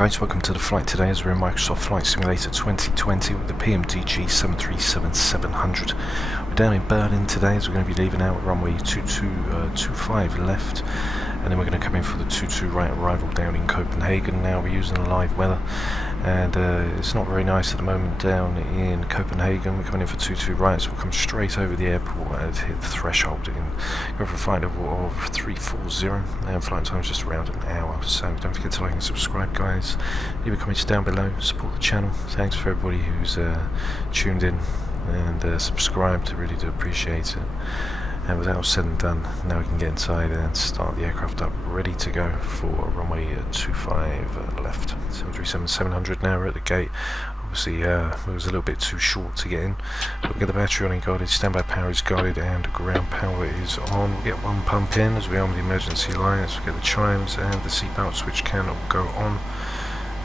Guys, welcome to the flight today as we're in Microsoft Flight Simulator 2020 with the Pmdg 737-700. We're down in Berlin today as we're going to be leaving out runway 2225 left, and then we're going to come in for the 22 right arrival down in Copenhagen. Now we're using the live weather, and it's not very nice at the moment down in Copenhagen. We're coming in for 22 right, so we'll come straight over the airport and hit the threshold and go for a flight level of 340, and flight time is just around an hour. So don't forget to like and subscribe, guys. Leave a comment down below, support the channel. Thanks for everybody who's tuned in and subscribed. I really do appreciate it. And with that all said and done, now we can get inside and start the aircraft up, ready to go for runway 25 left. 737-700 now, we're at the gate. Obviously it was a little bit too short to get in, but we'll get the battery on and guided, standby power is guided, and ground power is on. We'll get one pump in as we arm the emergency lights, we'll get the chimes and the seatbelt switch can all go on.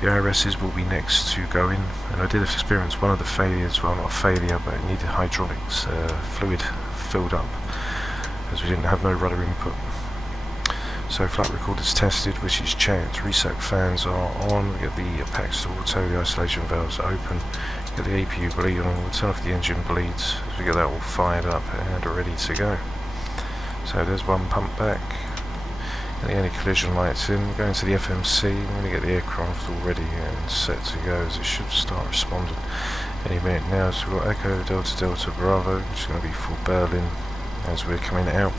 The IRSs will be next to go in, and I did experience one of the failures, well not a failure, but it needed hydraulics fluid filled up, as we didn't have no rudder input. So flight recorders tested, which is checked, reset fans are on, we get the packs auto, the isolation valves open, get the APU bleed on, we'll turn off the engine bleeds, as we get that all fired up and ready to go. So there's one pump back, get the anti-collision lights in, we're going to the FMC, we're going to get the aircraft all ready and set to go, as it should start responding any minute now. So we've got Echo Delta Delta Bravo, which is going to be for Berlin as we're coming out.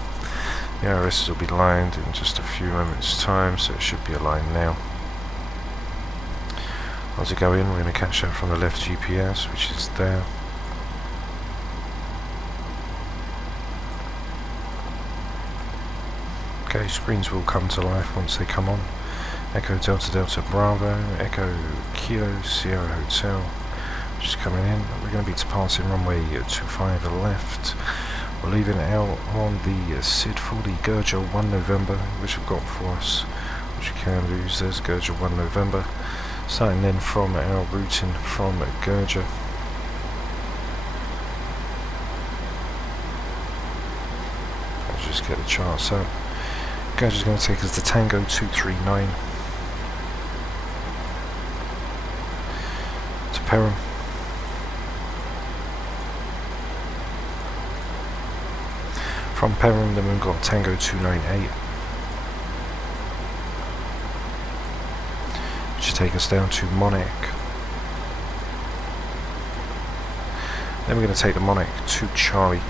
The IRSs will be lined in just a few moments time, so it should be aligned now. As we go in, we're going to catch up from the left GPS, which is there. Okay, screens will come to life once they come on. Echo Delta Delta Bravo, Echo Kilo Sierra Hotel, which is coming in. We're going to be departing runway 25 left. We're leaving out on the SID for the Gurja 1 November, which we've got for us, which you can lose. There's Gurja 1 November. Starting then from our routing from Gurja. Let's just get the charts up. Gurja's going to take us to Tango 239 to Perim. From Perim, then we've got Tango 298, which will take us down to Monarch. Then we're going to take the Monarch to Charlie.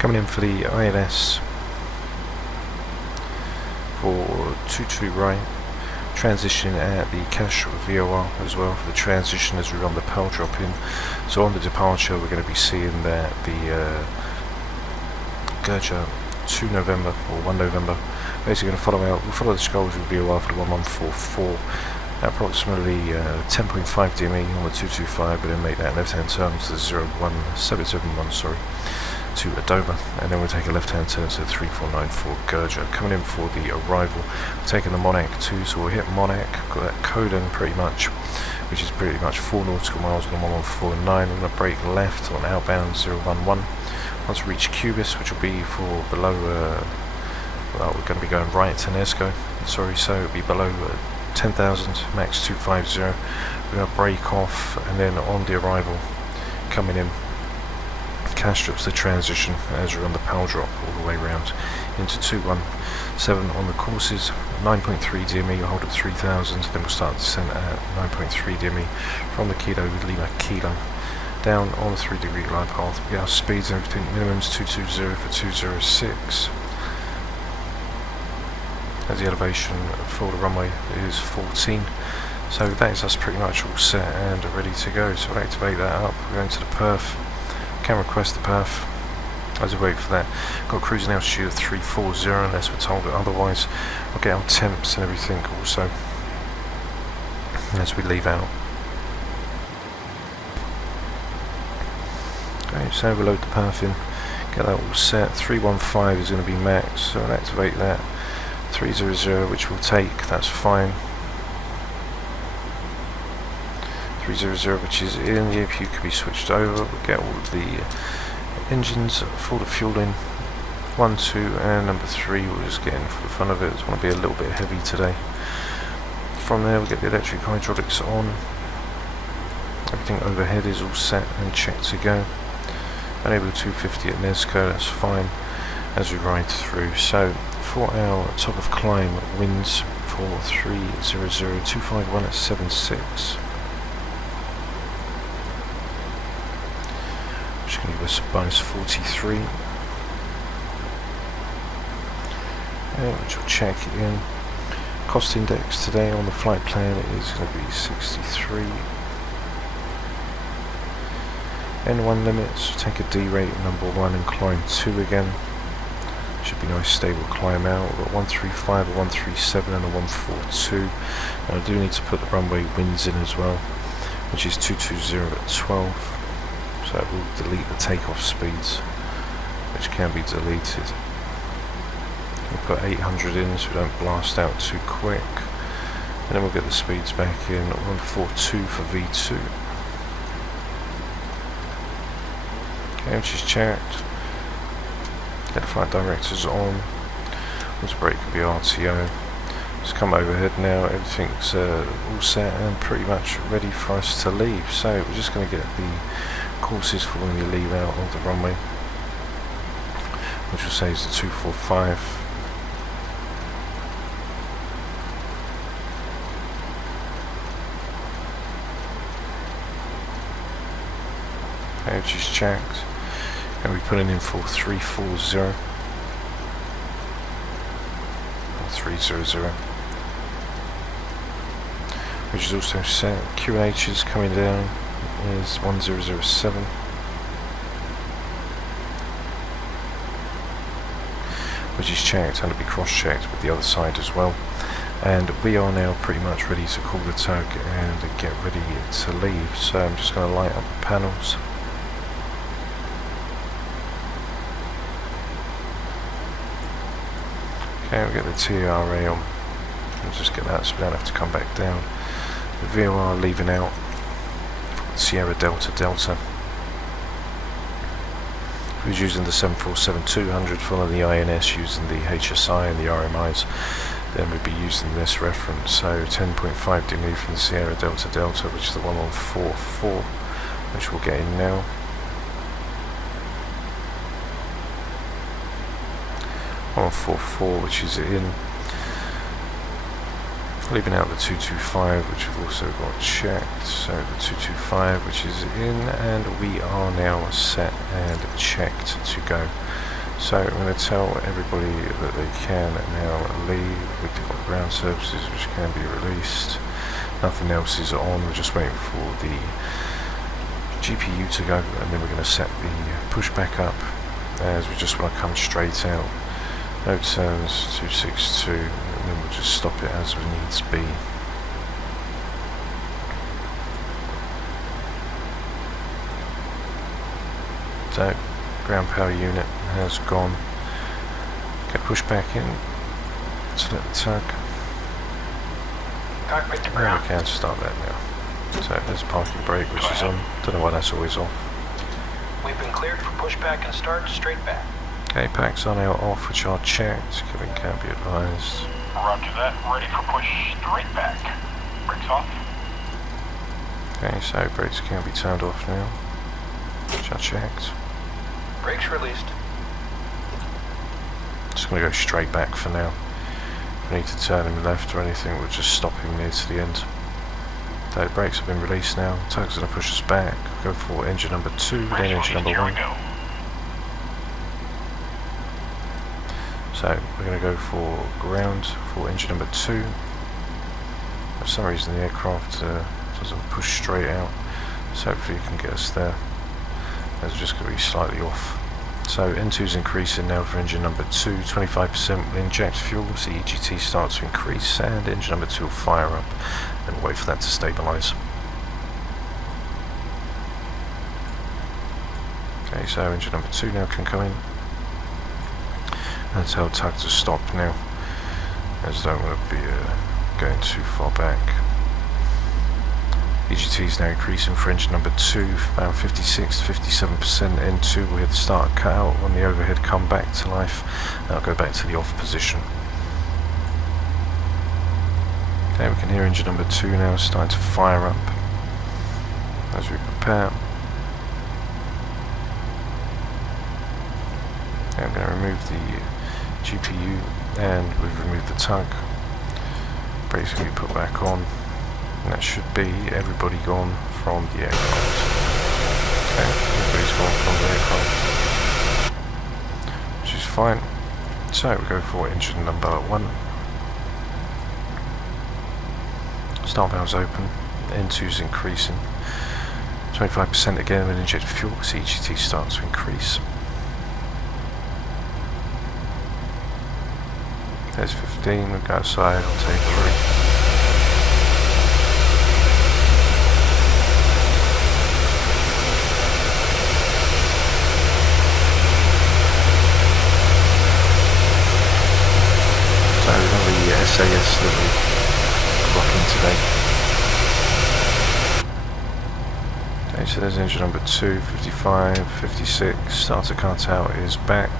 Coming in for the ILS for 22 right. Transition at the cash VOR as well for the transition as we run the PAL drop in. So on the departure we're going to be seeing that the Gurja 2 November or 1 November basically going to we'll follow the skulls with VOR for the 1144 at approximately 10.5 DME on the 225, but then make that left hand turn to the 771 to Adoba, and then we'll take a left hand turn to 3494 Gurja. Coming in for the arrival, taking the Monarch 2, so we'll hit Monarch, got that code in pretty much, which is pretty much 4 nautical miles on 1149. We're going to brake left on outbound 011. Once we reach Cubis, which will be for below, well, we're going to be going right to Nesco, sorry, so it'll be below 10,000, max 250. We're going to brake off, and then on the arrival, coming in, cash drops the transition as we're on the PAL drop all the way around into 217 on the courses, 9.3 DME, you'll hold at 3000, then we'll start descent at 9.3 DME from the Kilo Lima Kilo down on the 3-degree glide path. We get our speeds and everything, minimums 220 for 206, as the elevation for the runway is 14. So that is us pretty much all set and ready to go. So we'll activate that up, we're going to the perf. Can request the perf as we wait for that. Got cruising altitude of 340 unless we're told it otherwise. We'll get our temps and everything also as we leave out. Okay, so we'll load the perf in, get that all set. 315 is going to be max, so we'll activate that. 300, which we'll take, that's fine. 300, which is in, the APU can be switched over. We'll get all of the engines for the fuel in 1, 2 and number 3 we'll just get in for the fun of it. Just want to be a little bit heavy today. From there we'll get the electric hydraulics on. Everything overhead is all set and checked to go. Enable 250 at Nesco, that's fine as we ride through. So for our top of climb winds for 300-251 at 76. Just going to give us a bonus 43. Which will check in. Cost index today on the flight plan is going to be 63. N1 limits, take a D rate number 1 and climb 2 again. Should be nice stable climb out. We've got 135, a 137 and a 142. And I do need to put the runway winds in as well, which is 220 at 12. So it will delete the takeoff speeds, which can be deleted. We'll put 800 in so we don't blast out too quick. And then we'll get the speeds back in. 142 for V2. Okay, which is checked. Get the flight directors on. This brake will be RTO. Just come overhead now. Everything's all set and pretty much ready for us to leave. So we're just going to get the courses for when we leave out of the runway, which will say is the 245. Which is checked. Going to be putting in for 340 or 300, which is also set. QNH is coming down, is 1007. Which is checked, and it'll be cross-checked with the other side as well. And we are now pretty much ready to call the tug and get ready to leave. So I'm just going to light up the panels. Okay, we'll get the TRA on. We'll just get that so we don't have to come back down. The VOR leaving out. Sierra Delta Delta. If we was using the 747-200 following the INS using the HSI and the RMIs, then we'd be using this reference. So 10.5 degrees from the Sierra Delta Delta, which is the 1144, which we'll get in now. 144, which is in. Leaving out the 225, which we've also got checked. So the 225, which is in, and we are now set and checked to go. So I'm going to tell everybody that they can now leave. We've got ground services which can be released. Nothing else is on. We're just waiting for the GPU to go, and then we're going to set the pushback up as we just want to come straight out. No turns, 262, and then we'll just stop it as we needs be. So, ground power unit has gone. Get pushed back in, select the tug. Cockpit to And ground. we can start that now. So there's parking brake which is on. Don't know why that's always off. We've been cleared for pushback and start straight back. Okay, packs are now off, which are checked. Giving can be advised. Roger that. Ready for push straight back. Brakes off. Okay, so brakes can be turned off now, which are checked. Brakes released. Just going to go straight back for now. If we need to turn him left or anything, we'll just stop him near to the end. So brakes have been released now. Tug's going to push us back. Go for engine number 2, then engine number 1. So we're going to go for ground for engine number 2. For some reason the aircraft doesn't push straight out, so hopefully you can get us there. It's just going to be slightly off. So N2's increasing now for engine number 2, 25% will inject fuel, so EGT starts to increase, and engine number 2 will fire up and wait for that to stabilise. Okay, so engine number 2 now can come in. And tell tug to stop now, as I don't want to be going too far back. EGT is now increasing for engine number 2, about 56 to 57%. N2 will hit the start cutout when the overhead come back to life. That'll go back to the off position. Okay, we can hear engine number 2 now starting to fire up as we prepare. Now I'm going to remove the GPU and we've removed the tug. Brakes can be put back on. And that should be everybody gone from the aircraft. Okay, everybody's gone from the aircraft, which is fine. So we go for engine number 1. Start valves open, N2 is increasing. 25% again when injected fuel, because EGT starts to increase. There's 15, we'll go outside, I'll take 3. SAS that we're rocking today. Okay, so there's engine number 2, 55, 56, starter cutout is back.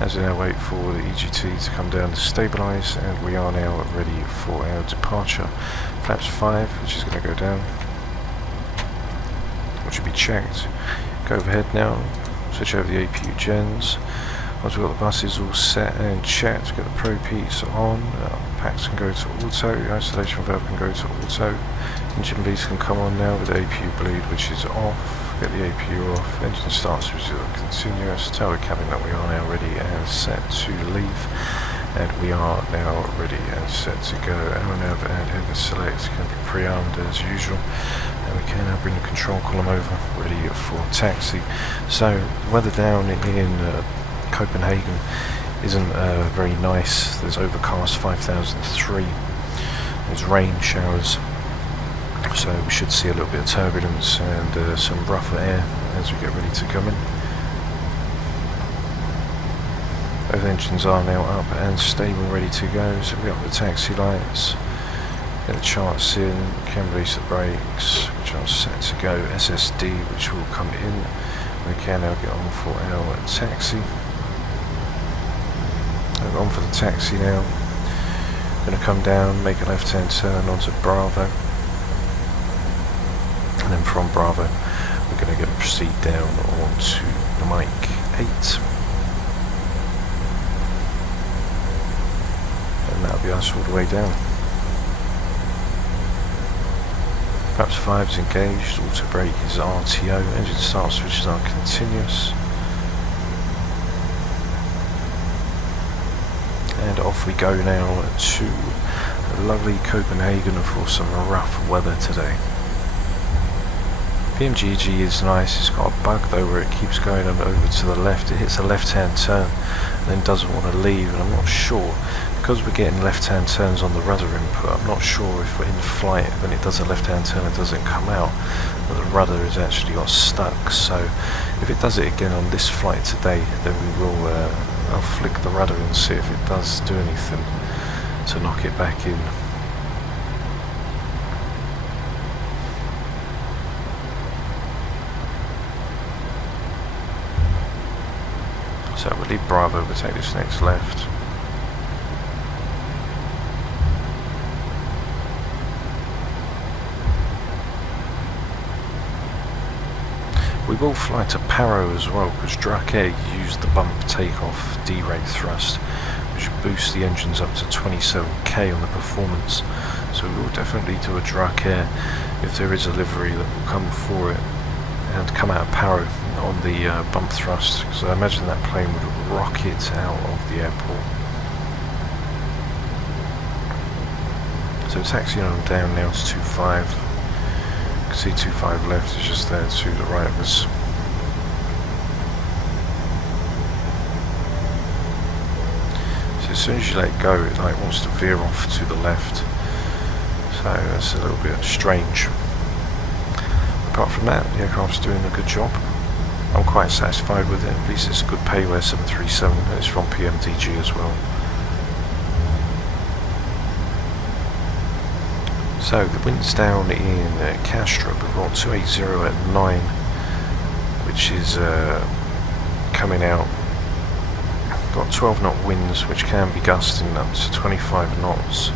As we now wait for the EGT to come down to stabilise, and we are now ready for our departure. Flaps 5, which is going to go down, which should be checked. Go overhead now, switch over the APU gens. Once we've got the buses all set and checked, we've got the Pro Ps on, packs can go to auto, the isolation valve can go to auto, engine bleeds can come on now with the APU bleed which is off, get the APU off, engine start switch is continuous, tell the cabin that we are now ready and set to leave, and we are now ready and set to go. Our nav and header select can be pre-armed as usual, and we can now bring the control column over, ready for taxi. So, the weather down in Copenhagen isn't very nice. There's overcast 5003, there's rain showers, so we should see a little bit of turbulence and some rougher air as we get ready to come in. Both engines are now up and stable, ready to go, so we got the taxi lights, get the charts in, can release the brakes which are set to go, SSD which will come in, we can now get on for our taxi. We're on for the taxi now. Going to come down, make a left-hand turn onto Bravo, and then from Bravo we're going to proceed down onto Mike 8, and that'll be us all the way down. Flaps 5 is engaged, auto brake is RTO, engine start switches are continuous. And off we go now to lovely Copenhagen for some rough weather today. Pmdg is nice, it's got a bug though where it keeps going over to the left, it hits a left hand turn and then doesn't want to leave, and I'm not sure, because we're getting left hand turns on the rudder input, I'm not sure if we're in flight when it does a left hand turn and doesn't come out, but the rudder has actually got stuck. So if it does it again on this flight today, then we will I'll flick the rudder and see if it does do anything to knock it back in. So we'll leave Bravo, we'll take this next left. We will fly to Paro as well, because Drake used the bump takeoff D-rate thrust, which boosts the engines up to 27k on the performance. So we will definitely do a Drake if there is a livery that will come for it and come out of Paro on the bump thrust, because I imagine that plane would rocket out of the airport. So taxiing on down now to 25. You can see 25 left is just there to the right of us. So as soon as you let it go, it like wants to veer off to the left. So that's a little bit strange. Apart from that, the aircraft's doing a good job. I'm quite satisfied with it. At least it's a good payware 737, and it's from Pmdg as well. So the wind's down in Castro, we've got 280 at 9, which is coming out. Got 12 knot winds, which can be gusting up to 25 knots.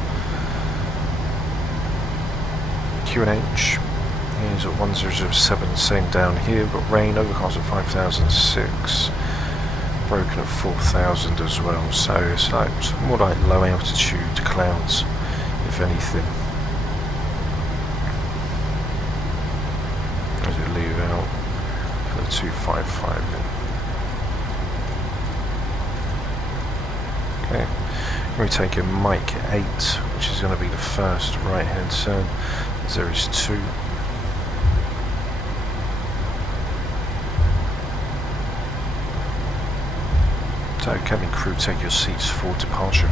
QNH is at 1007, same down here. We've got rain, overcast at 5006, broken at 4000 as well. So it's like more like low altitude clouds, if anything. As we leave out for the 255 in. Okay, we're taking Mike 8, which is going to be the first right hand turn. There is 2. So cabin crew, take your seats for departure.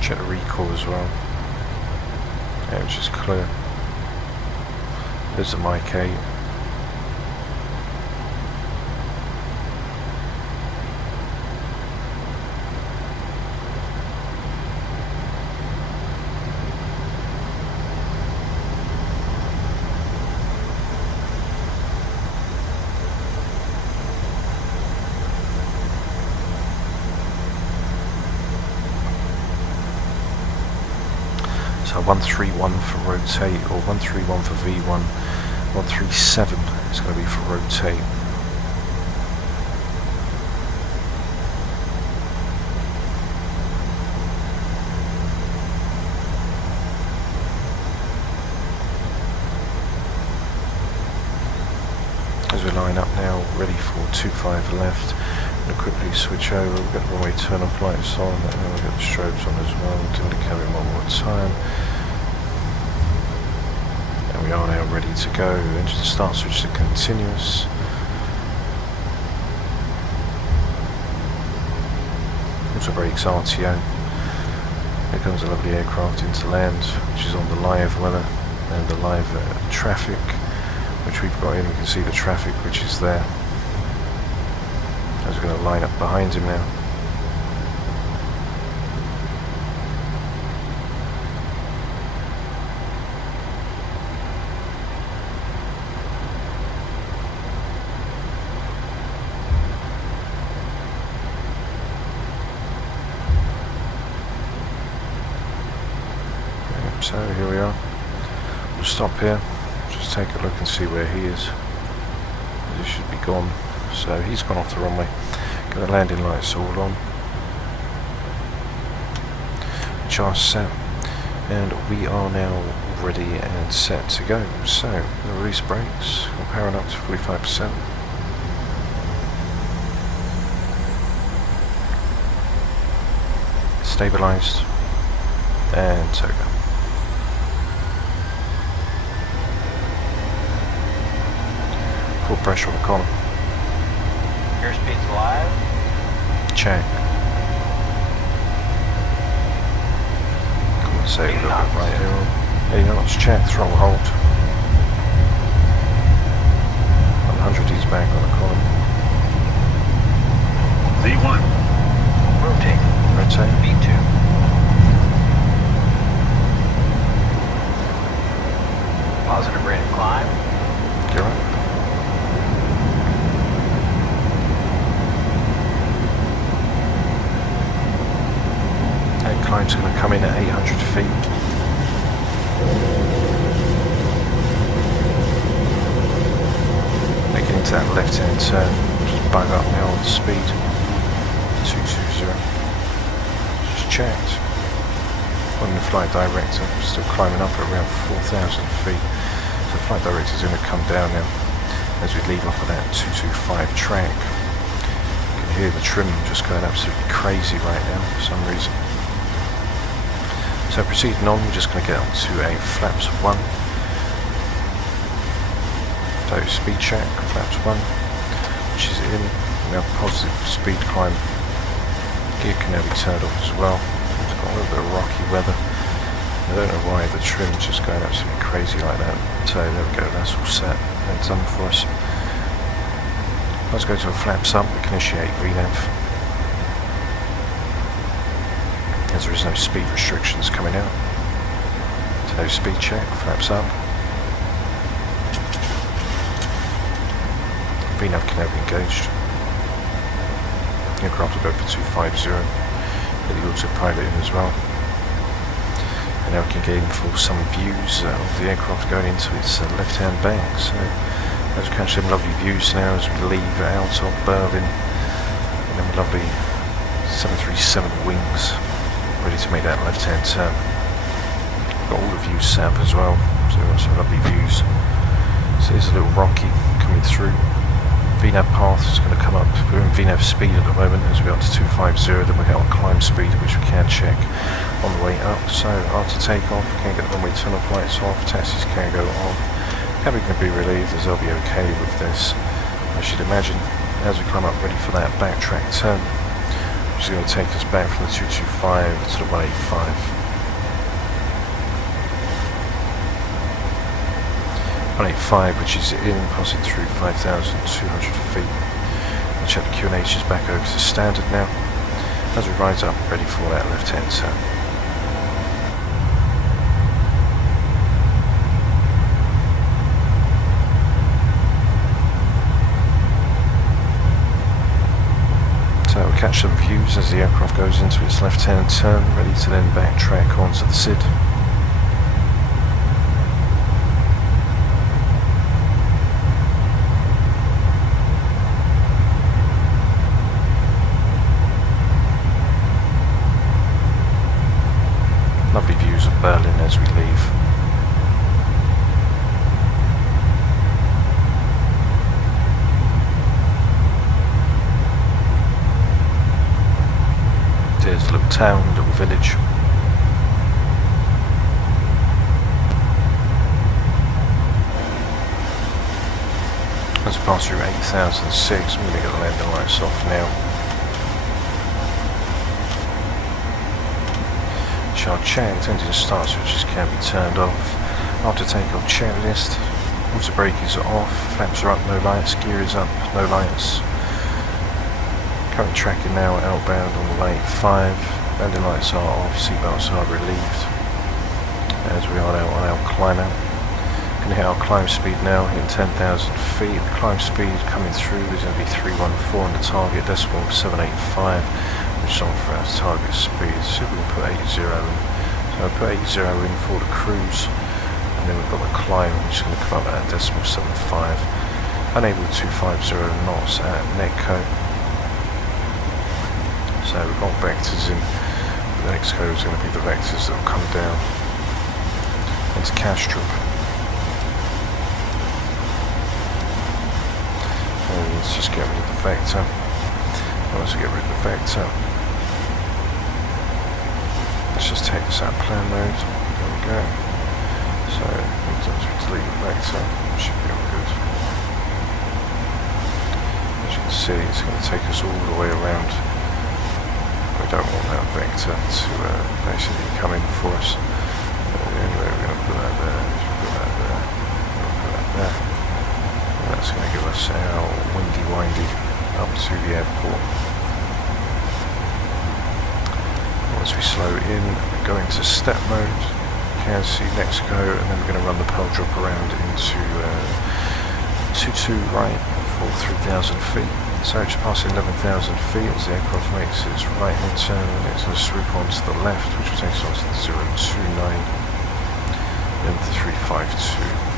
Check the recall as well. Yeah, which is clear. There's the Mike 8. So 131 for rotate, or 131 for V1, 137 is going to be for rotate. As we line up now, ready for 25 left. I'm going to quickly switch over. We've got the runway turn off lights on, and then we've got the strobes on as well. Doing the cabin one more time. And we are now ready to go. Engine start switch to continuous. Also brakes RTO. Here comes a lovely aircraft into land, which is on the live weather and the live traffic, which we've got in. We can see the traffic which is there. As we're going to line up behind him now. Okay, so here we are. We'll stop here, just take a look and see where he is. He should be gone. So he's gone off the runway. Got the landing lights all on. Charge set. And we are now ready and set to go. So, the release brakes. We're powering up to 45%. Stabilised. And toga. Full pressure on the column. Airspeed's live. Check. Compensate a little bit right here. 80 knots, check, throttle hold. 100 is back on the column. V1. Rotate. Rotate. V2. Positive rate of climb. Gear up. Climb's going to come in at 800 feet. Making into that left-hand turn, just bug up now on speed. 220. Just checked. On the flight director, still climbing up at around 4,000 feet. So the flight director's going to come down now as we leave off of that 225 track. You can hear the trim just going absolutely crazy right now for some reason. So proceeding on, we're just going to get on to a flaps 1. So speed check, flaps 1, which is in. We have positive speed climb. Gear can now be turned off as well. It's got a little bit of rocky weather. I don't know why the trim's just going absolutely crazy like that. So there we go, that's all set and done for us. Let's go to a flaps up, we can initiate VNAV. as there is no speed restrictions coming out. So no speed check, flaps up. VNAV can now be engaged. Aircraft will go for 250. Get the autopilot in as well. And now we can get in for some views of the aircraft going into its left-hand bank. So let's catch some lovely views now as we leave out of Berlin. And then lovely 737 wings ready to make that left-hand turn. Got all the views set up as well, so we've got some lovely views. So there's a little rocky coming through. VNAV path is going to come up. We're in VNAV speed at the moment as we got to 250, then we get on climb speed, which we can check on the way up. So after takeoff, we can get the runway tunnel lights off, taxis can go on. Cabin can be relieved as they'll be okay with this. I should imagine as we climb up ready for that backtrack turn, which is going to take us back from the 225 to the 185. 185, which is in, passing through 5,200 feet. We'll check the QNH is back over to standard now, as we rise up ready for that left-hand turn. So we'll catch some views as the aircraft goes into its left-hand turn, ready to then backtrack onto the SID. Lovely views of Berlin as we leave. There's a little town, little village. As we pass through 8006, I'm going to get the landing lights off now. Our checked, engine start switches can be turned off. After takeoff checklist, water brake is off, flaps are up, no lights, gear is up, no lights. Current tracking now outbound on the 185, landing lights are off, seatbelts are relieved. As we are now on our climb out. Going to hit our climb speed now, hitting 10,000 feet. The climb speed coming through is going to be 314 and the target decimal 785. Which is on for our target speed, so we can put 80 in. So I'll put 80 in for the cruise, and then we've got the climb, which is going to come up at decimal 75. Unable 250 knots at netco. So we've got vectors in. The next code is going to be the vectors that will come down into Kastrup. And let's just get rid of the vector. Once we get rid of the vector, let's just take this out plan mode. There we go. So once we delete the vector, it should be all good. As you can see, it's going to take us all the way around. We don't want that vector to basically come in for us. Anyway, we're going to put that there. Put that there. Put that there. And that's going to give us our windy up to the airport. Once we slow in, we go into step mode, you can see Mexico, and then we're going to run the pearl drop around into 22 right for 3,000 feet. So just passing 11,000 feet as the aircraft makes its right hand turn, and it's going to swoop onto the left, which will take us onto the 029, then the 352.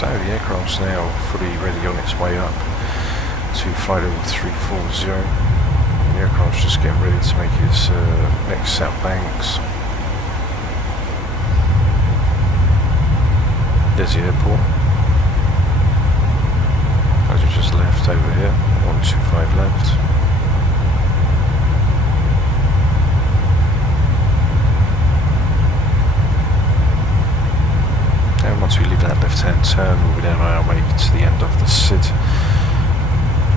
So the aircraft's now fully ready on its way up to flight level 340. The aircraft's just getting ready to make its next set of banks. There's the airport. As we just left over here, 125 left. And once we leave that left-hand turn, we'll be down on our way to the end of the SID.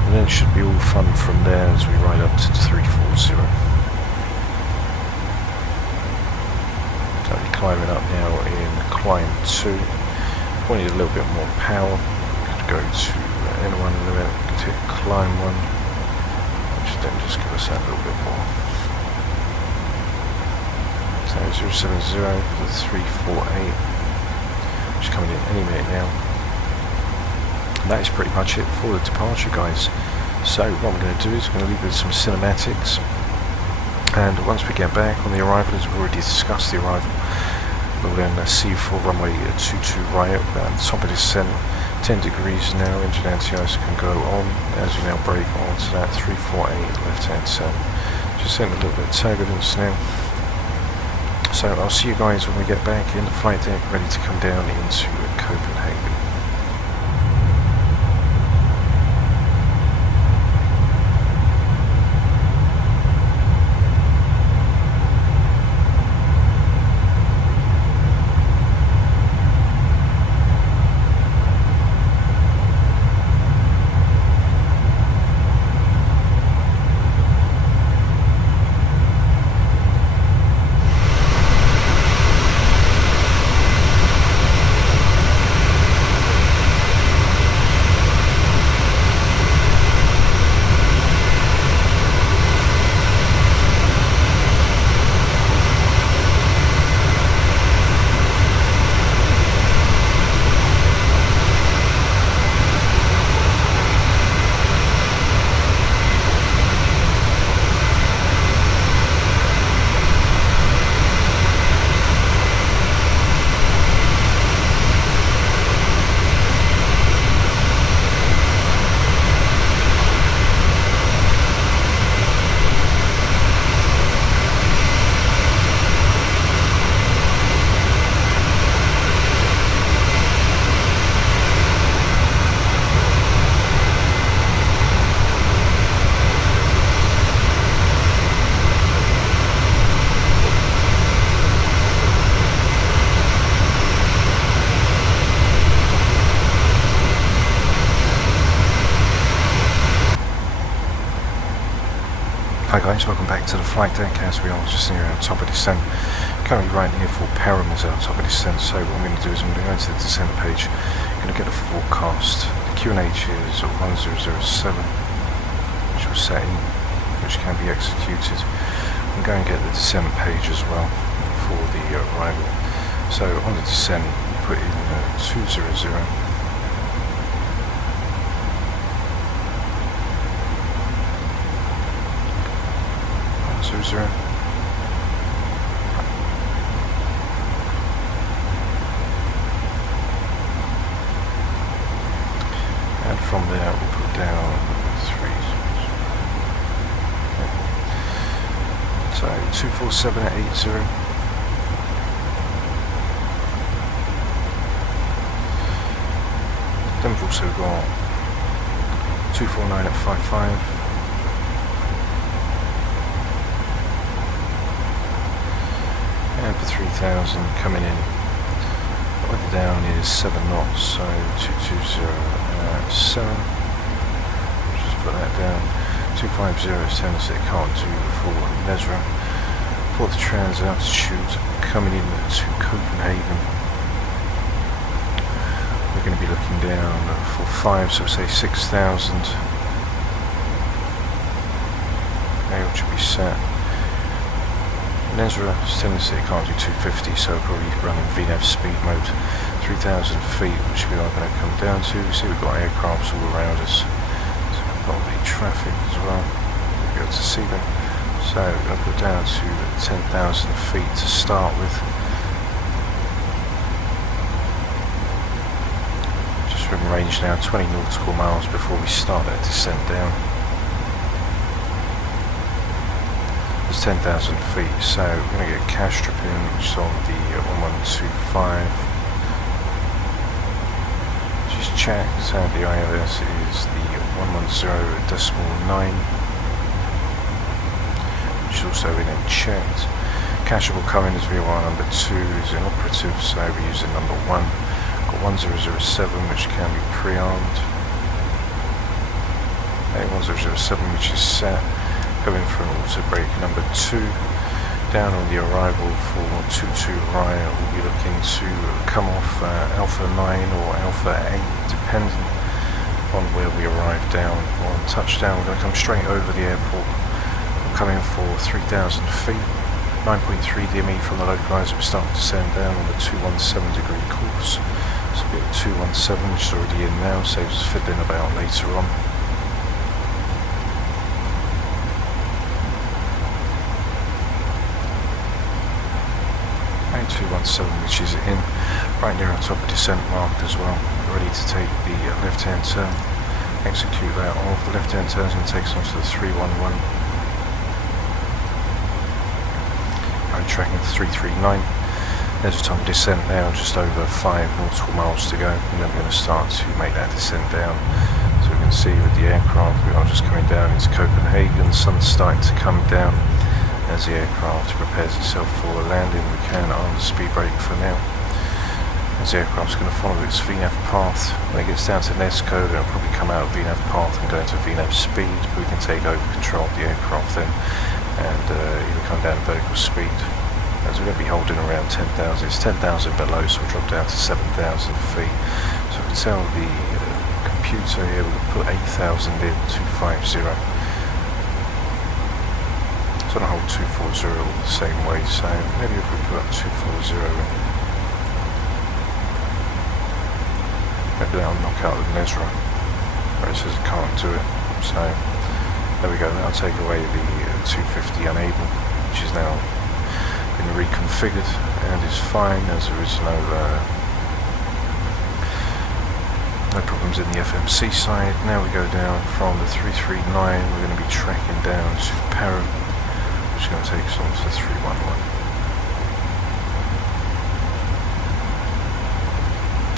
And then it should be all fun from there as we ride up to 340. climbing up now in climb 2. If we need a little bit more power, we could go to N1 limit, we could hit climb 1, which then just give us that little bit more. So 070 for the 348, which is coming in any minute now. And that is pretty much it for the departure, guys. So what I'm going to do is I'm going to leave with some cinematics, and once we get back on the arrival, as we've already discussed the arrival, we'll then see you for runway 22 right at the top of descent, 10 degrees now, engine anti-ice can go on as you now brake onto that 348 left hand turn. Just setting a little bit of turbulence now. So I'll see you guys when we get back in the flight deck, ready to come down into Copenhagen. Hi guys, welcome back to the flight deck as we are just near our top of descent. Currently right near Fort Pelham is our top of descent, so what I'm going to do is I'm going to go into the descent page, I'm going to get a forecast. The QNH is 1007, which was set in, which can be executed. I'm going to get the descent page as well for the arrival. So on the descent, put in 200. 0. And from there we'll put down 3. So 247 at 80. Then we've also got 249 at 55. And for 3000 coming in, weather down is 7 knots, so 220 at 7. Just put that down. 250 is telling us it can't do for Mesra. For the trans altitude coming in to Copenhagen, we're going to be looking down for 5, so say 6,000. Now it should be set. Nezra is telling us that it can't do 250, so probably running VNAV speed mode, 3,000 feet, which we are going to come down to. See we've got aircrafts all around us, so we've got the traffic as well, we'll be able to see them. So I'll go down to 10,000 feet to start with. Just in range now, 20 nautical miles before we start that descent down. 10,000 feet, so we're going to get cash strip in, which is on the 1125. Just checked, and the ILS is the 110.9, which is also in and checked. Cashable coming as VOR number 2 is inoperative, so we're using number 1. Got 1007, which can be pre-armed. 1007, which is set. Going for an auto brake number 2, down on the arrival for 22 Ryan, we'll be looking to come off Alpha 9 or Alpha 8, depending on where we arrive down. On touchdown, we're going to come straight over the airport. We'll come in for 3,000 feet, 9.3 DME from the localizer. We start to descend down on the 217 degree course. So we'll be at 217, which is already in now, saves us fiddling about later on. 217, which is in right near our top of descent mark as well, ready to take the left hand turn. Execute that off. The left hand turn is going to take us onto the 311. I'm tracking the 339. There's a top of descent now, just over 5 nautical miles to go, and then we're going to start to make that descent down. So we can see with the aircraft we are just coming down into Copenhagen. The sun's starting to come down. As the aircraft prepares itself for a landing, we can arm the speed brake for now. As the aircraft's going to follow its VNAV path, when it gets down to NESCO, it'll probably come out of VNAV path and go into VNAV speed, but we can take over control of the aircraft then and either come down to vertical speed. As we're going to be holding around 10,000, it's 10,000 below, so we'll drop down to 7,000 feet. So we can tell the computer here, we'll put 8,000 in, 250. On a whole 240 all the same way, so maybe if we put up 240 in, maybe that'll knock out the Nesra, where it says it can't do it. So there we go, that'll take away the 250 unable, which is now been reconfigured and is fine, as there is no problems in the FMC side. Now we go down from the 339, we're going to be tracking down to Para, which is going to take us on to 311.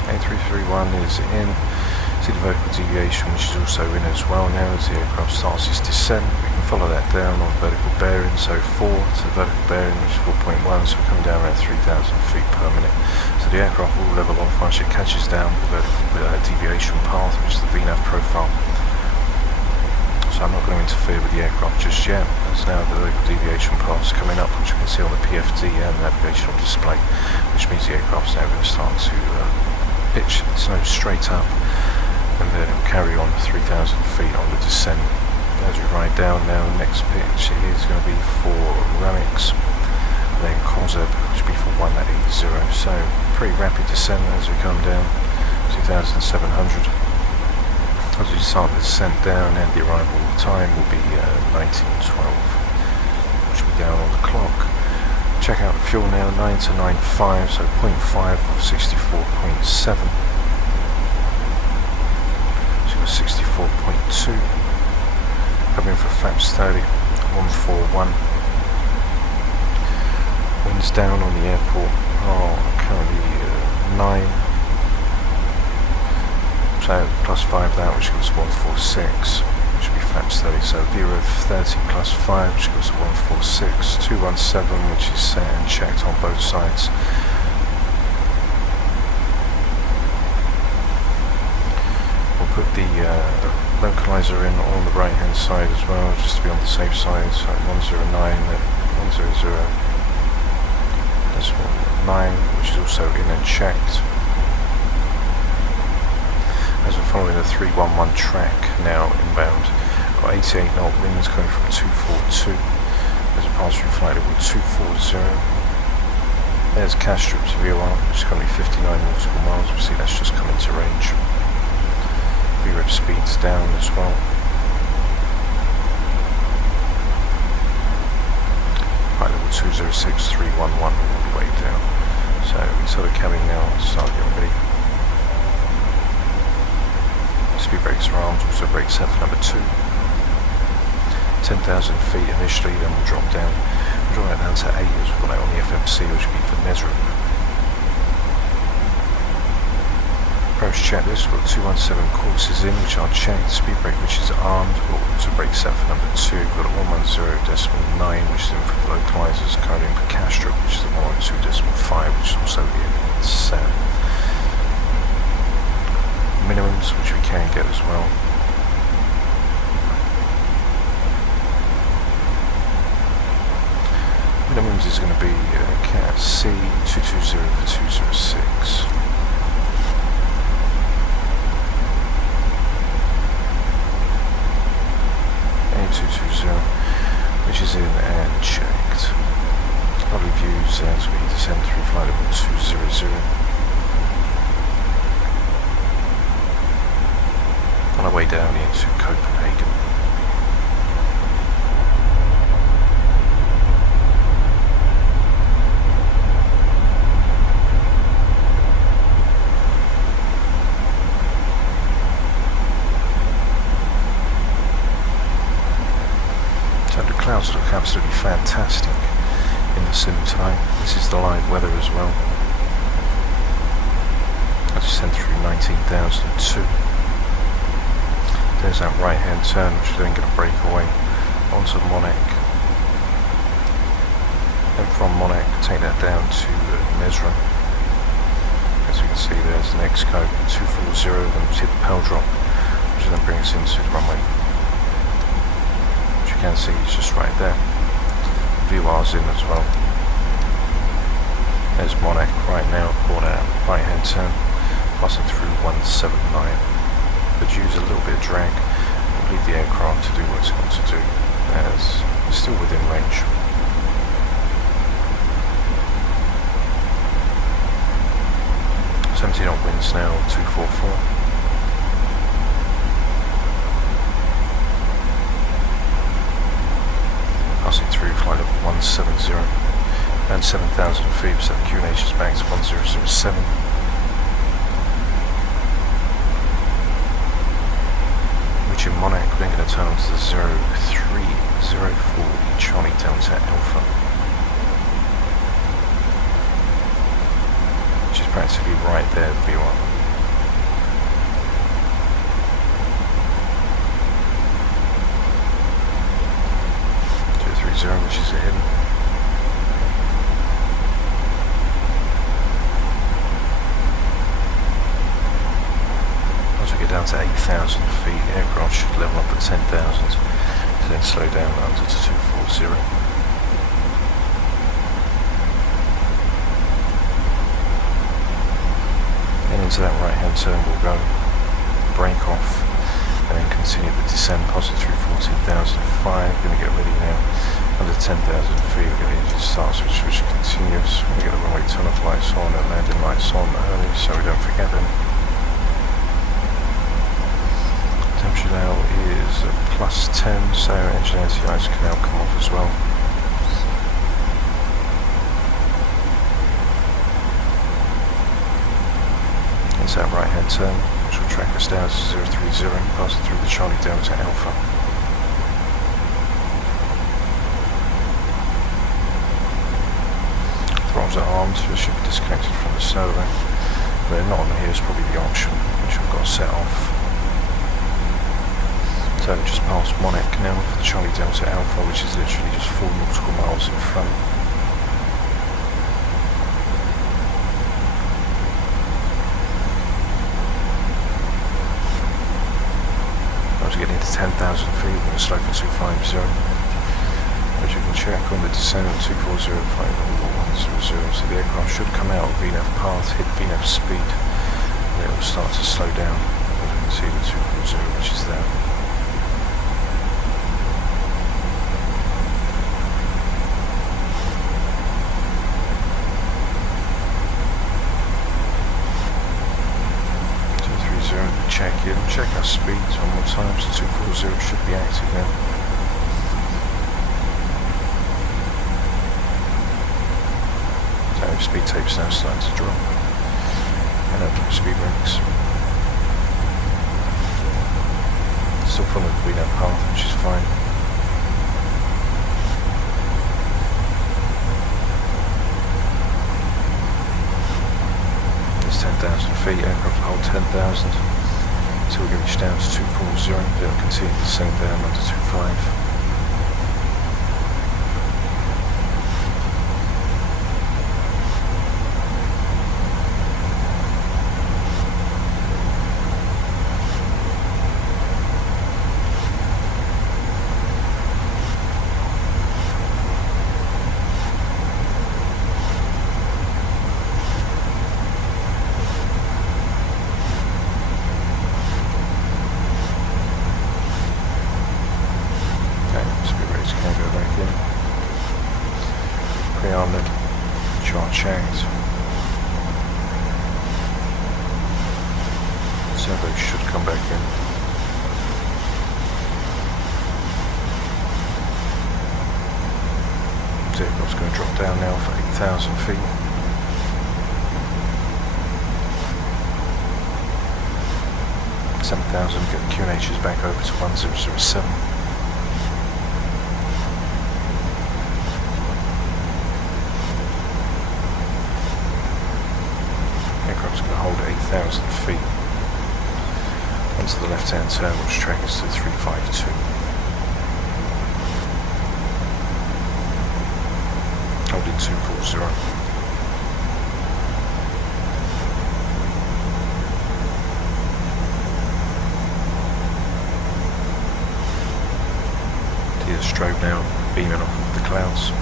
A331 is in. See the vertical deviation, which is also in as well now as the aircraft starts its descent. We can follow that down on vertical bearing, so 4 to the vertical bearing, which is 4.1, so we're coming down around 3,000 feet per minute. So the aircraft will level off once it catches down the vertical deviation path, which is the VNAV profile. So I'm not going to interfere with the aircraft just yet, as now the vertical deviation path is coming up, which you can see on the PFD and the navigational display, which means the aircraft is now going to start to pitch its nose straight up, and then it will carry on 3,000 feet on the descent. As we ride down now, the next pitch is going to be for Ramix, and then Corsair, which will be for 180. So pretty rapid descent as we come down, 2,700. As we start the descent down, and the arrival time will be 1912, which will be down on the clock. Check out the fuel now, 9 to 95, so 0.5 of 64.7. So 64.2. Coming for flaps 30, 141. Winds down on the airport are currently 9. So plus 5 that, which gives 146, which will be flaps 30. So view of 30 plus 5, which gives 146, 217, which is set and checked on both sides. We'll put the localizer in on the right hand side as well, just to be on the safe side. So 109 at 100.9, which is also in and checked. As we're following the 311 track now inbound, got 88 knot winds coming from 242 as we pass through flight level 240. There's Castrup's VOR, which is currently 59 nautical miles. We see that's just come into range. VREP speeds down as well. Flight level 206311 all the way down. So inside the cabin now, start getting ready. Speed brakes are armed, also brake set for number 2. 10,000 feet initially, then we'll drop down. We'll drop that down to 8 as we've got that on the FMC, which will be for Nesra. Approach checklist, we've got 217 courses in, which are checked. Speed brake, which is armed. We've got also brake set for number 2. We've got a 110.9, which is in for the localizers, currently in for Castrop, which is the 112.5, which is also in set. Minimums, which we can get as well. Minimums is absolutely fantastic in the sim tonight. This is the live weather as well. I just sent through 19,002. There's that right hand turn, which is then going to break away onto Monac. And from Monac, take that down to Mesra. As you can see, there's the next code 240, then we'll hit the Pell drop, which will then bring us into the runway. Which you can see is just right there. VUR's in as well. There's Monac right now, corner right hand turn, passing through 179. But use a little bit of drag and leave the aircraft to do what it's going to do, as it's still within range. Knot winds now, 244. Passing through flight level 170 and 7,000 feet, so the QNH is back to 1007. Reaching Monac, then going to turn onto the 0304 Charlie Delta Alpha. Practically right there, the V1. 230, which is ahead. Once we get down to 8,000 feet, aircraft should level up at 10,000 to then slow down under to 240. Into that right hand turn we'll go, break off, and then continue the descent, passing through 14,005. Going to get ready now, under 10,000 feet, we're going to engine start switch, which continues. We're going to get the runway tunnel lights on and landing lights on early, so we don't forget them. Temperature now is +10, so engine anti-ice can now come off as well. Into that right hand turn, which will track us down to 030, passing through the Charlie Delta Alpha. Throttles are armed, so it should be disconnected from the servo. They're not on here, it's probably the option, which I've got set off. So just past Monac now for the Charlie Delta Alpha, which is literally just 4 nautical miles in front. Getting into 10,000 feet, we're going to slope at 250, which you can check on the descent at 240, flight level 100, so the aircraft should come out of VNAV path, hit VNAV speed, and it will start to slow down, as you can see the 240, which is there. Check our speeds one more time, so 240 should be active now. So speed tape's now starting to drop. And open the speed brakes. Still following the VNAV path, which is fine. There's 10,000 feet, aircraft hold 10,000. Until we reach down to 240, then we'll continue to descend down under 25. Pre-arm them, chart checked. Servo should come back in. Aircraft's going to drop down now for 8,000 feet. Get the QNHs back over to 1007. It's going to hold at 8,000 feet. Onto the left-hand turn, which track us to 352. Holding 240. The strobe now beaming off the clouds.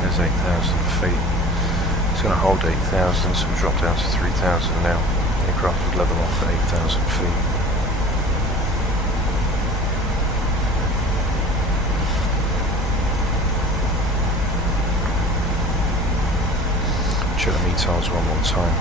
There's 8,000 feet. It's going to hold 8,000, so we'll drop down to 3,000 now. The aircraft would level off at 8,000 feet. Check the METARs one more time.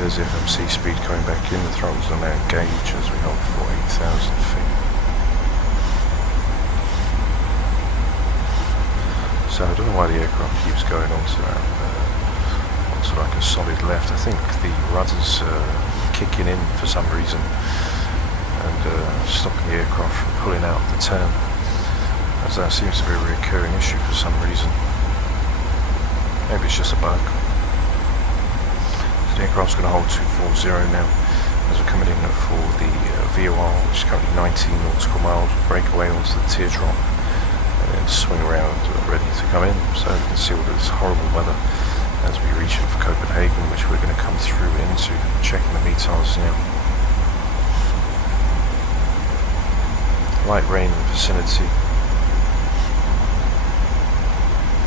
There's FMC speed coming back in, the throttles are now engaged as we hold for 8,000 feet. So I don't know why the aircraft keeps going onto that, onto like a solid left. I think the rudders kicking in for some reason and stopping the aircraft from pulling out the turn, as that seems to be a recurring issue for some reason. Maybe it's just a bug. The aircraft's going to hold 240 now as we're coming in for the VOR, which is currently 19 nautical miles. Break away onto the teardrop and then swing around ready to come in, so we can see all this horrible weather as we reach in for Copenhagen, which we're going to come through into. Checking the METARs now. Light rain in the vicinity.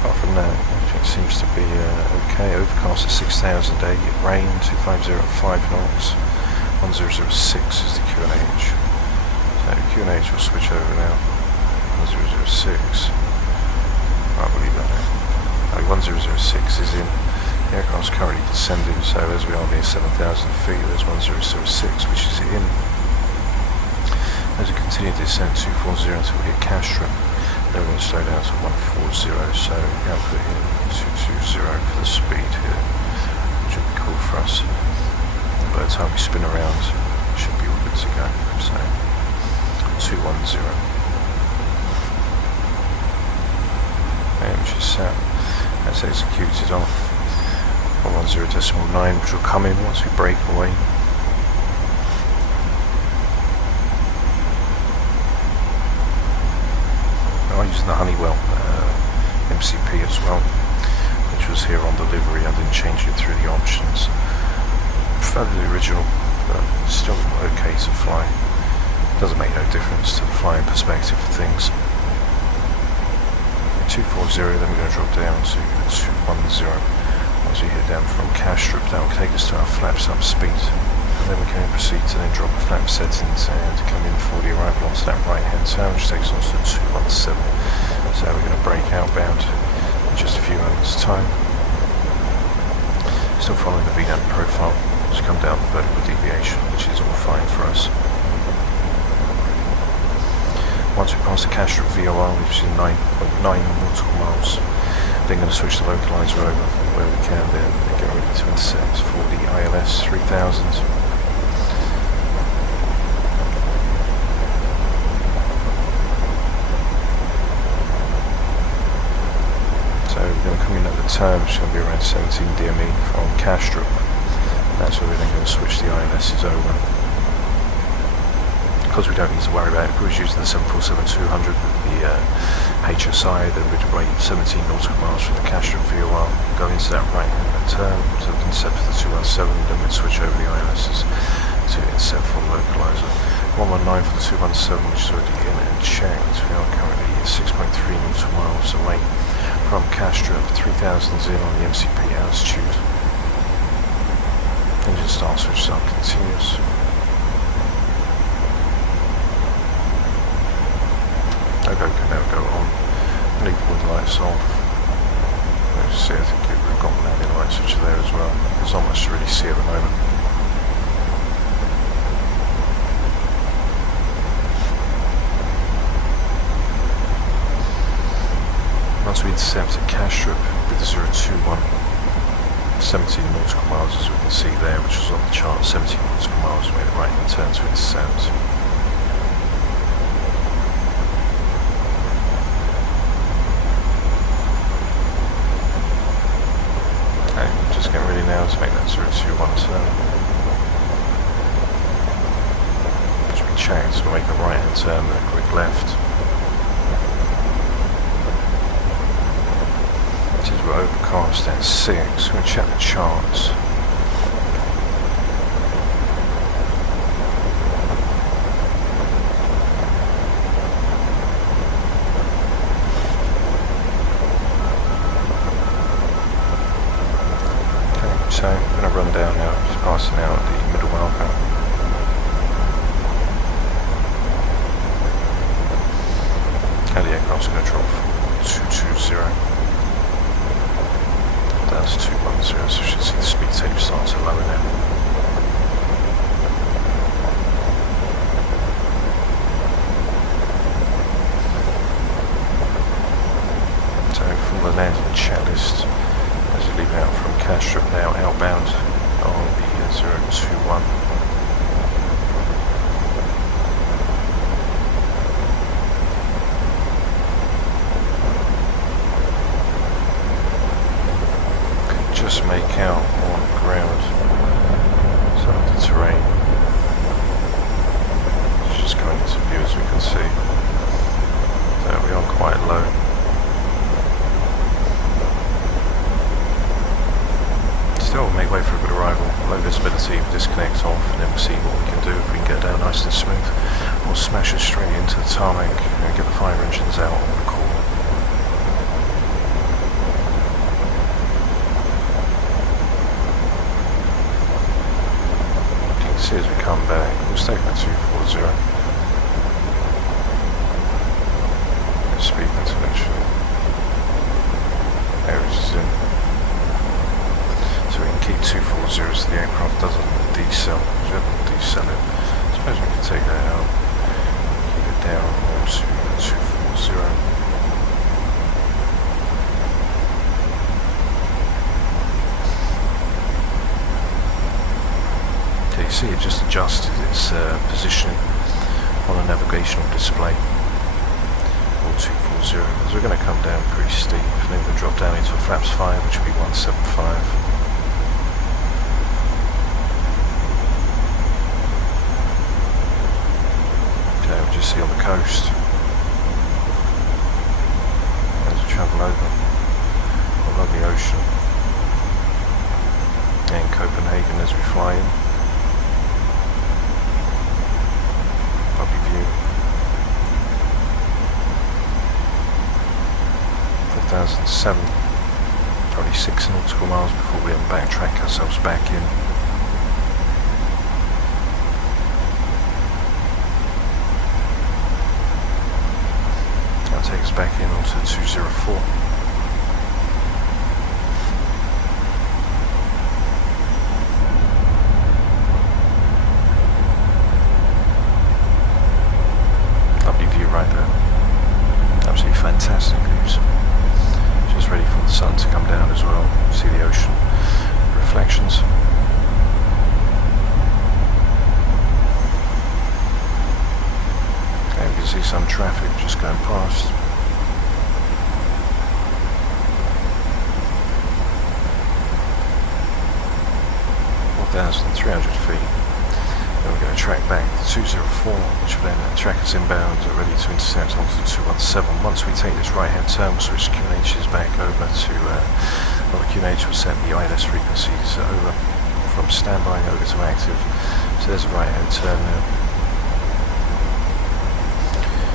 Apart from that, everything seems to be okay. Overcast at 6,000 8, rain 250 at 5 knots, 1006 is the QNH. So QNH will switch over now. 1006. Can't believe that now. 1006 is in. The aircraft's currently descending, so as we are near 7,000 feet, there's 1006 which is in. As we continue to descend 240 until we hit Castro. Then we're going to slow down to 140, so the output in 220 for the speed here, which would be cool for us. And by the time we spin around, it should be all good to go. So 210. And which is set. That's executed off. 110.9, which will come in once we break away. I'm using the Honeywell MCP as well, which was here on delivery. I didn't change it through the options. Fairly original, but still okay to fly. Doesn't make no difference to the flying perspective of things. 240, then we're going to drop down to 210. Once we hit down from Castrop, that will take us to our flaps up speed. And then we can proceed to then drop the flap settings and come in for the arrival onto that right hand turn, which takes us to 217. So we're going to break outbound in just a few moments time. Still following the VNAV profile, just come down the vertical deviation, which is all fine for us. Once we pass the Castrop VOR, which is 9.9 nautical miles, then going to switch the localizer over where we can then and get ready to intercept for the ILS 3000. At the turn, which is going to be around 17 DME from Castrop. That's where we're then going to switch the ILSs over. Because we don't need to worry about it, if we was using the 747-200 with the HSI, then we'd wait 17 nautical miles from the Castrop VOR, go into that right hand turn to intercept for the 217, then we'd switch over the ILSs to intercept from the localizer. 119 for the 217, which is already in and checked. We are currently at 6.3 nautical miles away from Castrop, 3000s in on the MCP altitude. Engine start switches are continuous. Okay, can now go on. Leave the wind lights off. Let's see, I think we've got landing light switch there as well. There's not much to really see at the moment. Once we intercept at Kastrup with the 021, 17 nautical miles as we can see there, which was on the chart, 17 nautical miles, made a right hand turn to intercept. Okay, just getting ready now to make that 021 turn. As we checked, we'll make a right hand turn and a quick left. We're overcast at 6, we're going to check the charts. Okay, so I'm going to run down now, just passing out the middle marker. And the aircraft's going to drop 220. Down to 210, so we should see the speed tape start to lower now. So from the landing checklist, as you leave out from Kastrup now, outbound on the 021. Just make out on ground some of the terrain. It's just coming into view as we can see. So we are quite low. Still make way for a good arrival. Low visibility, disconnect off, and then we'll see what we can do if we can get down nice and smooth. We'll smash it straight into the tarmac and get the fire engines out on the call. See as we come back, we'll stay for 240. Speed intervention. Areas is in. So we can keep 240 as the aircraft doesn't decel. So we will decel it. I suppose we can take that out. Keep it down to 240. You see it just adjusted its positioning on the navigational display. 240, as we're going to come down pretty steep, and then we'll drop down into a flaps 5, which will be 175. Okay, we'll just see on the coast as we travel over along the ocean, and Copenhagen as we fly in. Lovely view. 4007, probably 6 nautical miles before we backtrack ourselves back in. That'll take us back in onto 204. Fantastic views. Just ready for the sun to come down as well. See the ocean reflections. Okay, we can see some traffic just going past. (4,300 feet). Then we're going to track back to 204, which will then track us inbound, ready to intercept onto 217. Once we take this right hand turn, we'll switch QNHs back over to, well, the QNH will set the ILS frequencies over from standby over to active. So there's a right hand turn now,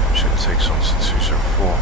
which will take us onto 204.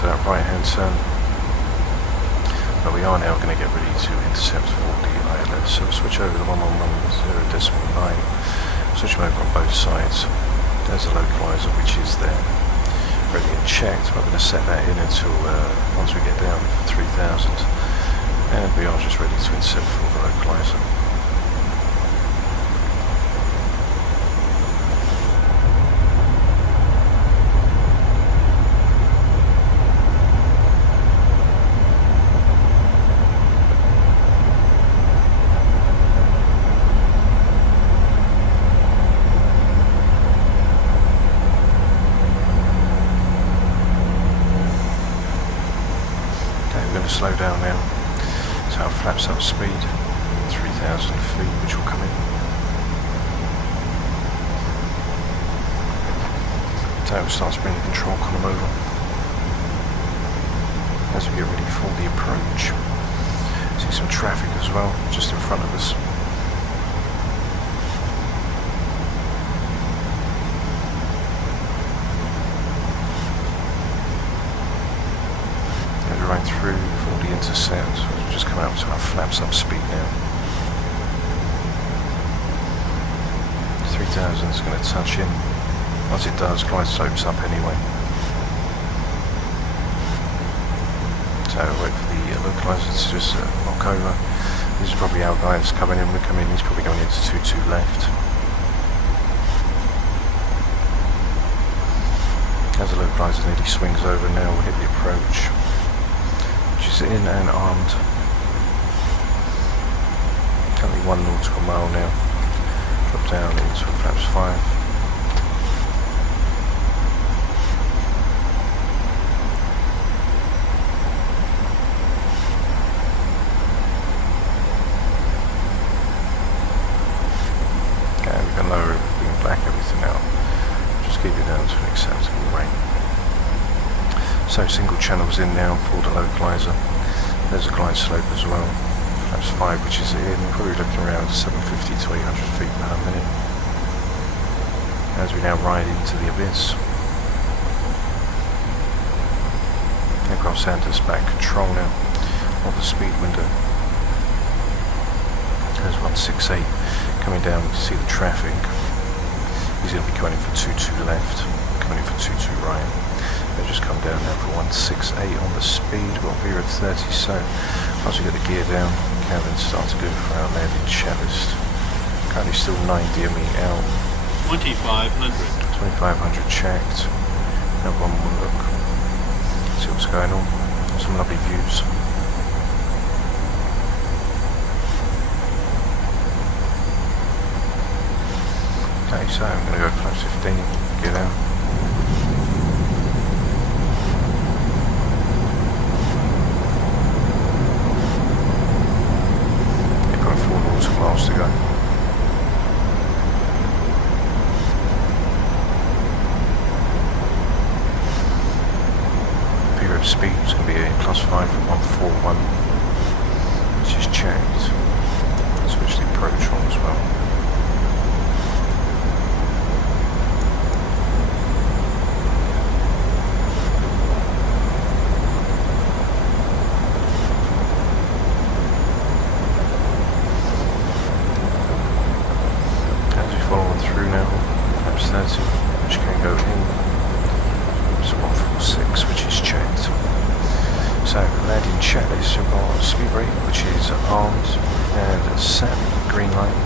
into that right hand turn. But we are now going to get ready to intercept for the ILS. So we'll switch over to 1110.9. Switch them over on both sides. There's a localizer which is there, ready and checked. I'm going to set that in until once we get down for 3000. And we are just ready to intercept for the localizer. Slow down now, so our flaps up speed, 3000 feet, which will come in. So we'll start spinning the control column over as we get ready for the approach. See some traffic as well, just in front of us. Right through for the intercept, so we've just come out to our flaps up speed now. 3000 is going to touch in. Once it does, glide slopes up anyway. So wait for the localizer to just knock over. This is probably our guy that's coming in. We're coming in, he's probably going into 22 left. As the localizer nearly swings over now, we'll hit the approach. In and armed. Currently 1 nautical mile now. Drop down into flaps 5. Okay, we can lower everything, black everything out. Just keep it down to an acceptable rate. So single channels in now for the localizer. There's a glide slope as well. Flaps 5, which is in, probably looking around 750 to 800 feet per minute. As we now ride into the abyss. Aircraft Santa's back control now of the speed window. There's 168 coming down, we can see the traffic. He's going to be coming in for 22 left, coming in for 22 right. They've just come down now for 168 on the speed. We've got V of 30, so once we get the gear down, we can then start to go for our landing checklist. Currently still 9 DME out. 2500. 2500 checked. Have one more look. See what's going on. Some lovely views. Okay, so I'm going to go flaps 15, get out. Miles to go. Period of speed is going to be a +5 from 141, which is checked. Switch the approach on as well. Which can go in, so 146, which is checked. So landing checklist, we've got speed brake, which is armed, and set, green light.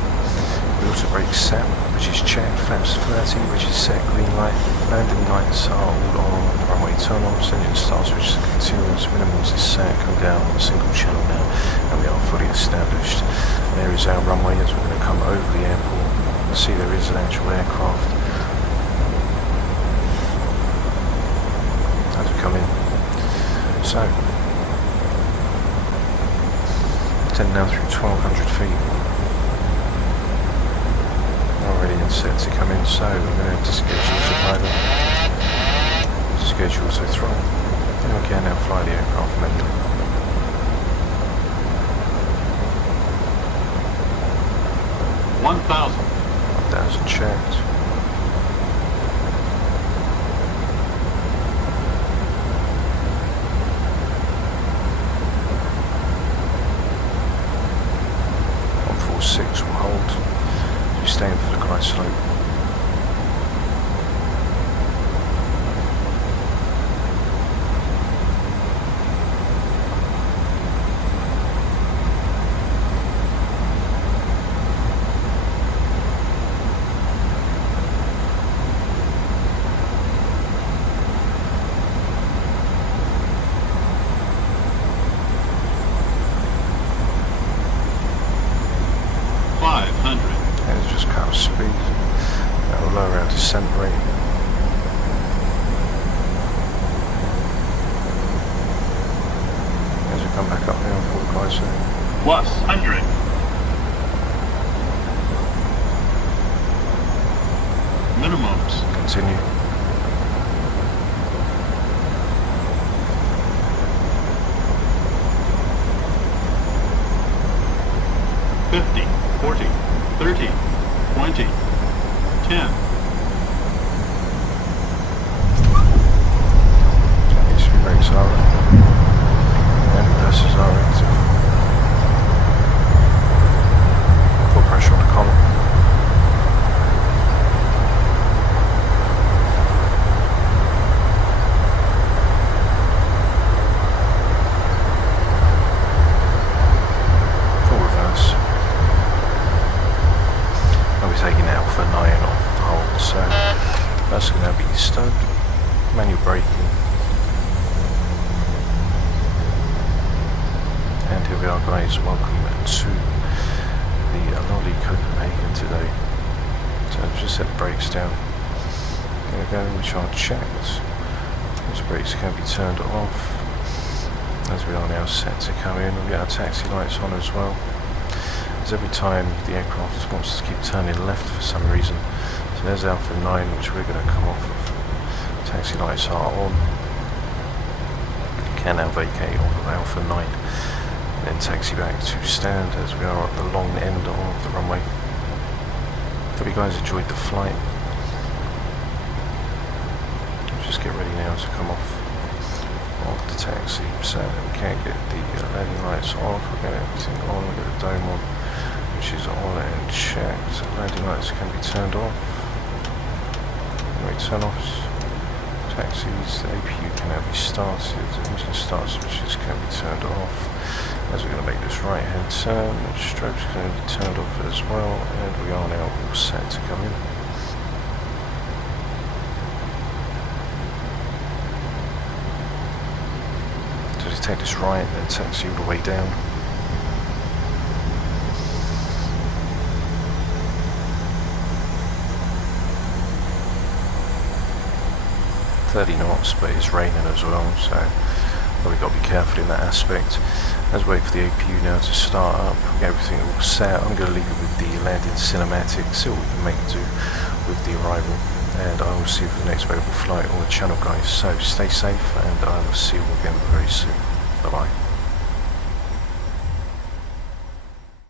We also brake set, which is checked, flaps 30, which is set, green light. Landing lights are all on, runway turn offs, engine start switch is continuous, minimums is set, come down on a single channel now, and we are fully established. And there is our runway as we're going to come over the airport. You can see there is an actual aircraft. As we come in. So, 10 now through 1200 feet. Already in set to come in, so we're going to disengage autopilot. Disengage auto throttle. And we can now fly the aircraft manually. 1000. 1000 checked. descent rate. As we come back up now for the closer. Plus 100. Minimums. Continue. $50, $40, $30, $20, $10. HV brakes are and reverses are active. Full pressure on the column. Full reverse. I'll be taking Alpha 9 off hold, so that's going to be stowed. Manual braking. And here we are, guys, welcome to the lovely Copenhagen today. So I've just set the brakes down. There we go, which are checked. Those brakes can be turned off. As we are now set to come in, we'll get our taxi lights on as well. As every time the aircraft wants to keep turning left for some reason. So there's Alpha 9, which we're going to come off of. Taxi lights are on. You can now vacate off of Alpha 9. Then taxi back to stand as we are at the long end of the runway. Hope you guys enjoyed the flight. Let's just get ready now to come off the taxi, so we can't get the landing lights off. We'll get everything on, we'll get the dome on, which is on and checked. Landing lights can be turned off. Turn offs. Taxis, the APU can now be started, engine start switches can be turned off. As we're going to make this right hand turn, the strobes can be turned off as well, and we are now all set to come in. So just take this right, then taxi all the way down. .30 knots, but it's raining as well, so we've got to be careful in that aspect. Let's wait for the APU now to start up, get everything all set. I'm going to leave it with the landing cinematic, see what we can make do with the arrival, and I will see you for the next available flight on the channel, guys. So stay safe, and I will see you again very soon. Bye bye.